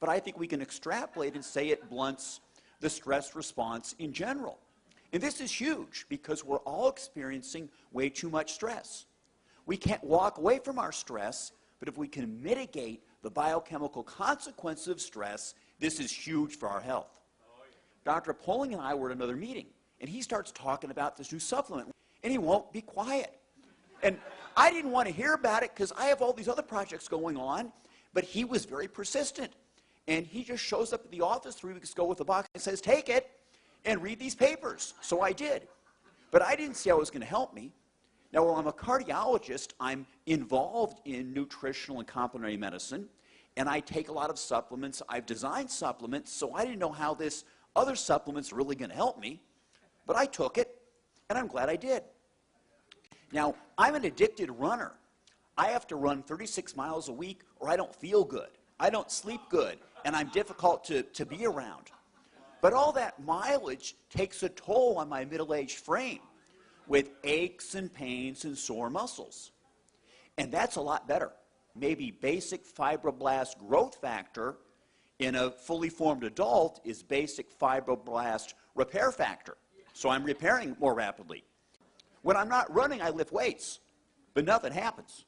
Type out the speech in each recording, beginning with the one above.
but I think we can extrapolate and say it blunts the stress response in general. And this is huge because we're all experiencing way too much stress. We can't walk away from our stress, but if we can mitigate the biochemical consequences of stress, this is huge for our health. Dr. Poling and I were at another meeting, and he starts talking about this new supplement, and he won't be quiet. And I didn't want to hear about it because I have all these other projects going on, but he was very persistent. And he just shows up at the office 3 weeks ago with a box and says, take it and read these papers. So I did. But I didn't see how it was going to help me. Now, while I'm a cardiologist, I'm involved in nutritional and complementary medicine, and I take a lot of supplements. I've designed supplements, so I didn't know how this other supplement's really going to help me. But I took it, and I'm glad I did. Now, I'm an addicted runner. I have to run 36 miles a week or I don't feel good. I don't sleep good, and I'm difficult to be around. But all that mileage takes a toll on my middle-aged frame with aches and pains and sore muscles. And that's a lot better. Maybe basic fibroblast growth factor in a fully formed adult is basic fibroblast repair factor. So I'm repairing more rapidly. When I'm not running, I lift weights, but nothing happens.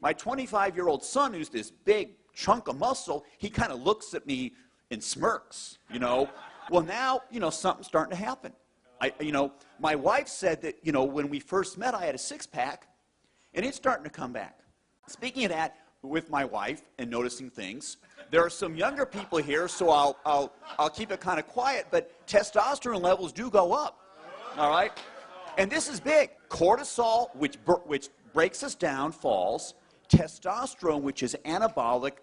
My 25-year-old son, who's this big chunk of muscle, he kind of looks at me and smirks, you know. Well, now, you know, something's starting to happen. My wife said that, you know, when we first met, I had a six-pack, and it's starting to come back. Speaking of that, with my wife and noticing things, there are some younger people here, so I'll keep it kind of quiet, but testosterone levels do go up, all right? And this is big. Cortisol, which breaks us down, falls. Testosterone, which is anabolic,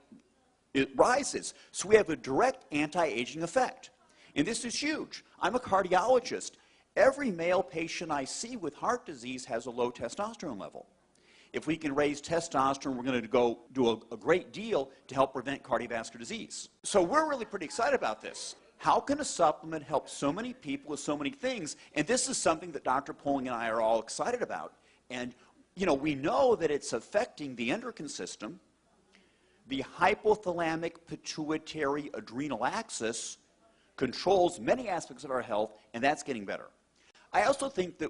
it rises. So we have a direct anti-aging effect. And this is huge. I'm a cardiologist. Every male patient I see with heart disease has a low testosterone level. If we can raise testosterone, we're going to go do a great deal to help prevent cardiovascular disease. So we're really pretty excited about this. How can a supplement help so many people with so many things? And this is something that Dr. Poling and I are all excited about. And, you know, we know that it's affecting the endocrine system, the hypothalamic pituitary adrenal axis controls many aspects of our health, and that's getting better. I also think that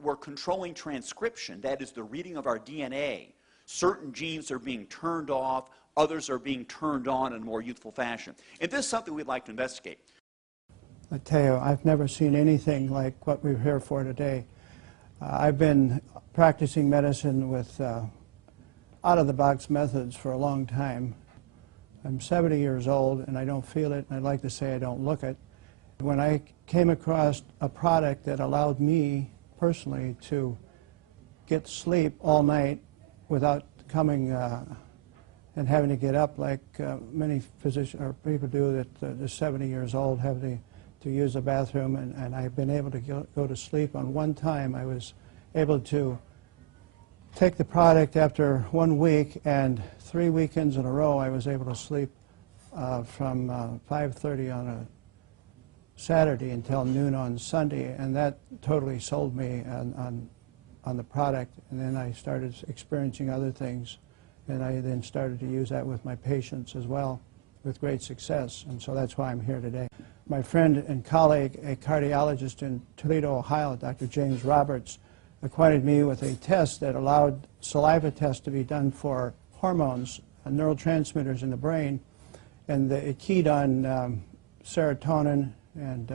we're controlling transcription, that is the reading of our DNA. Certain genes are being turned off, others are being turned on in a more youthful fashion. And this is something we'd like to investigate. I tell you, I've never seen anything like what we're here for today. I've been practicing medicine with out-of-the-box methods for a long time. I'm 70 years old, and I don't feel it, and I'd like to say I don't look it. When I came across a product that allowed me personally to get sleep all night without coming and having to get up like many physicians or people do that are 70 years old, have to use the bathroom, and I've been able to go to sleep. On one time I was able to take the product after 1 week, and 3 weekends in a row I was able to sleep from 5:30 on a Saturday until noon on Sunday, and that totally sold me on the product. And then I started experiencing other things, and I then started to use that with my patients as well with great success, and so that's why I'm here today. My friend and colleague, a cardiologist in Toledo, Ohio, Dr. James Roberts, acquainted me with a test that allowed saliva tests to be done for hormones, neurotransmitters in the brain, and it keyed on serotonin and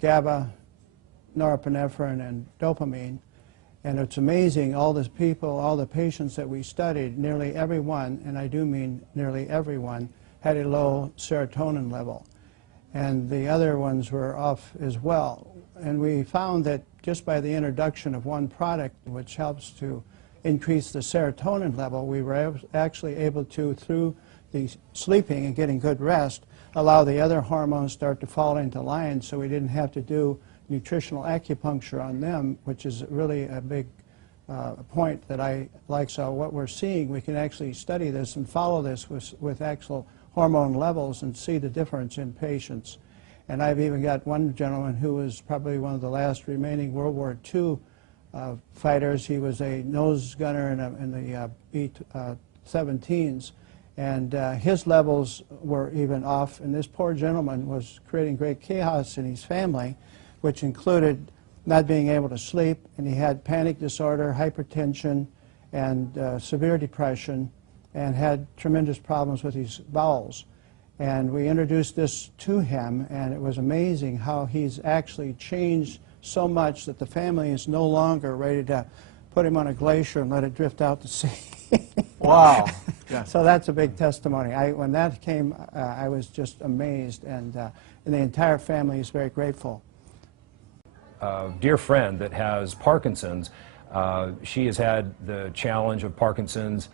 GABA, norepinephrine, and dopamine. And it's amazing, all the people, all the patients that we studied, nearly everyone, and I do mean nearly everyone, had a low serotonin level. And the other ones were off as well. And we found that just by the introduction of one product, which helps to increase the serotonin level, we were actually able to, through the sleeping and getting good rest, allow the other hormones start to fall into line, so we didn't have to do nutritional acupuncture on them, which is really a big point that I like. So what we're seeing, we can actually study this and follow this with actual hormone levels and see the difference in patients. And I've even got one gentleman who was probably one of the last remaining World War II fighters. He was a nose gunner in the B-17s, And his levels were even off, and this poor gentleman was creating great chaos in his family, which included not being able to sleep, and he had panic disorder, hypertension, and severe depression, and had tremendous problems with his bowels. And we introduced this to him, and it was amazing how he's actually changed so much that the family is no longer ready to put him on a glacier and let it drift out to sea. Wow. Yeah. So that's a big testimony. When that came, I was just amazed, and the entire family is very grateful. A dear friend that has Parkinson's, she has had the challenge of Parkinson's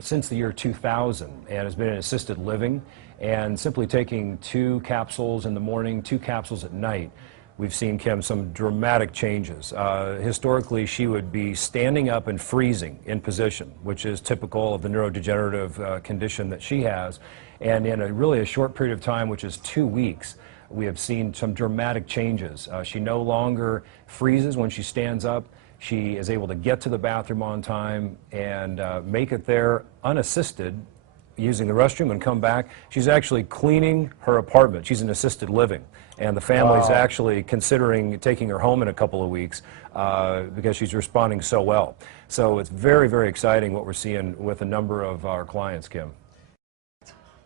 since the year 2000 and has been in assisted living, and simply taking 2 capsules in the morning, 2 capsules at night, we've seen, Kim, some dramatic changes. Historically, she would be standing up and freezing in position, which is typical of the neurodegenerative condition that she has. And in really a short period of time, which is 2 weeks, we have seen some dramatic changes. She no longer freezes when she stands up. She is able to get to the bathroom on time and make it there unassisted, using the restroom, and come back. She's actually cleaning her apartment. She's in assisted living, and the family's actually considering taking her home in a couple of weeks because she's responding so well. So it's very, very exciting what we're seeing with a number of our clients, Kim.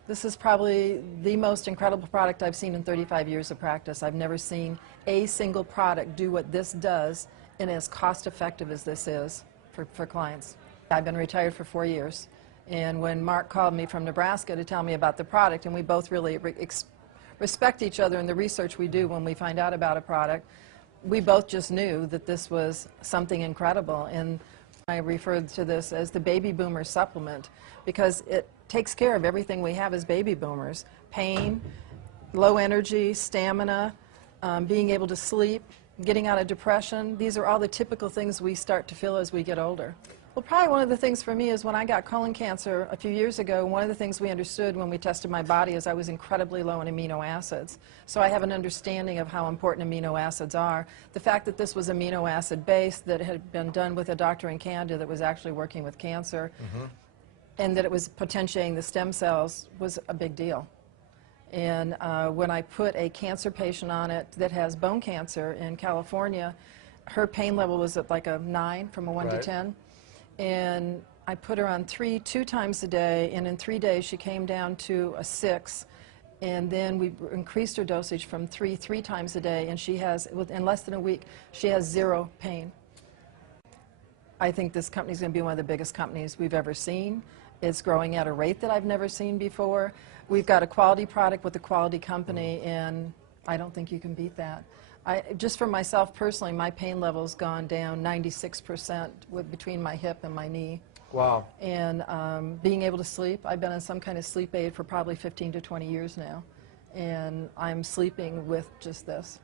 This is probably the most incredible product I've seen in 35 years of practice. I've never seen a single product do what this does and as cost-effective as this is for clients. I've been retired for 4 years. And when Mark called me from Nebraska to tell me about the product, and we both really respect each other in the research we do when we find out about a product, we both just knew that this was something incredible. And I referred to this as the baby boomer supplement because it takes care of everything we have as baby boomers: pain, low energy, stamina, being able to sleep, getting out of depression. These are all the typical things we start to feel as we get older. Well, probably one of the things for me is when I got colon cancer a few years ago, one of the things we understood when we tested my body is I was incredibly low in amino acids. So I have an understanding of how important amino acids are. The fact that this was amino acid based, that it had been done with a doctor in Canada that was actually working with cancer, and that it was potentiating the stem cells was a big deal. And when I put a cancer patient on it that has bone cancer in California, her pain level was at like a 9 from a 1 to 10. And I put her on 2 times a day, and in 3 days she came down to a 6. And then we increased her dosage from 3 times a day, and she has, in less than a week, she has 0 pain. I think this company is going to be one of the biggest companies we've ever seen. It's growing at a rate that I've never seen before. We've got a quality product with a quality company, and I don't think you can beat that. Just for myself personally, my pain level's gone down 96% between my hip and my knee. Wow. And being able to sleep, I've been on some kind of sleep aid for probably 15 to 20 years now, and I'm sleeping with just this.